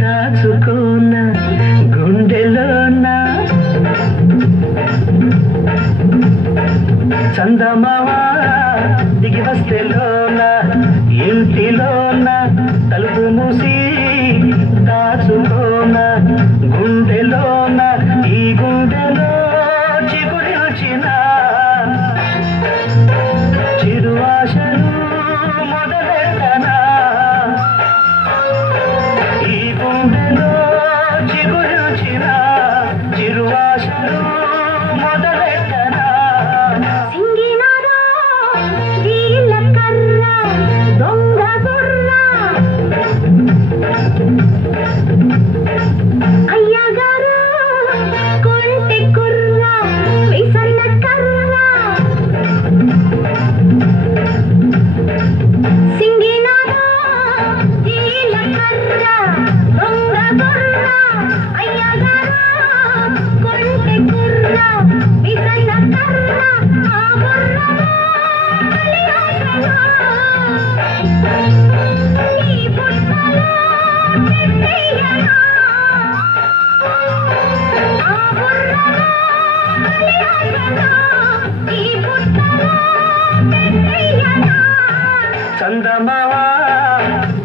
దాచుకోన గుండెలోన చందమామ దిగి వస్తేలోన ఇంటిలోన తలుపు మూసి దాచుకోన గుండెలోన ఈ గుండెలో చిగురించిన చిరువాశను మొదలెట్టనా ఈ గుండెలో చిగురించిన చిరువాశను మొదలెట్టనా సింగినారో జీలకర్ర దొంగ బుర్ర అయ్యగారు కొంటె కుర్ర విసన్న కర్ర సింగినారో జీలకర్ర దొంగ బుర్ర అయ్యగారు కొంటె కుర్ర విసన్న కర్ర ఆ బుర్రలో కలియాసనా ఈ బుట్టలో పెట్టేయనా ఆ బుర్రలో కలియాసనా ఈ బుట్టలో పెట్టేయనా చందమామ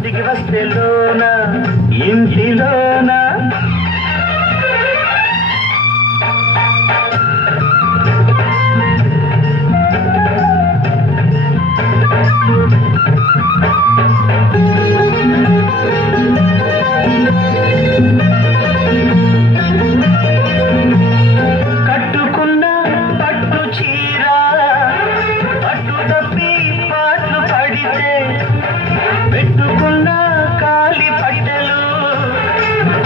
దిగి వస్తేలోన ఇంటిలోన కట్టుకున్న పట్టు చీర పట్టు తప్పి పాటలు పడితే పెట్టుకున్న కాలి పట్టెలు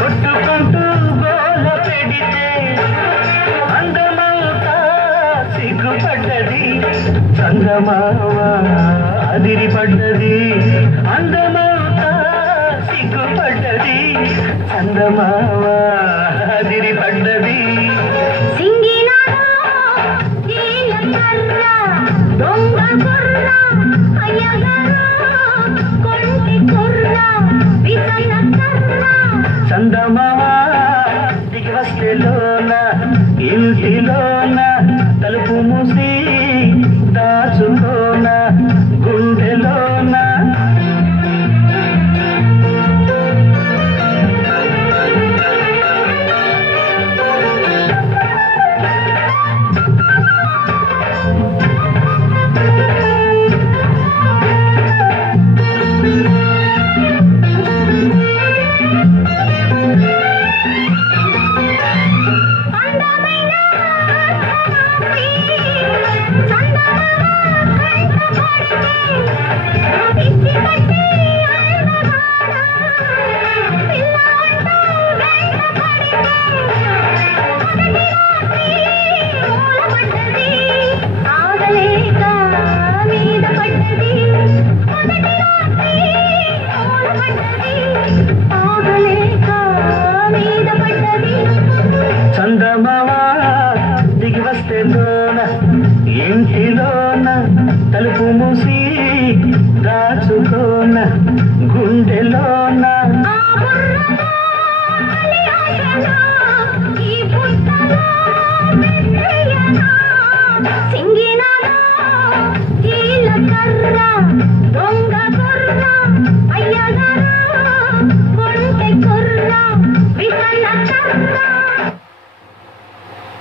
కొట్టుకుంటూ గోల పెడితే అందమంతా సిగ్గుపడ్డది చందమామ అదిరిపడ్డది అందమంతా సిగ్గుపడ్డది చందమామ అదిరిపడ్డది సింగినారో జీలకర్ర దొంగ బుర్ర అయ్యగారు కొంటె కుర్ర విసన్న కర్ర చందమామ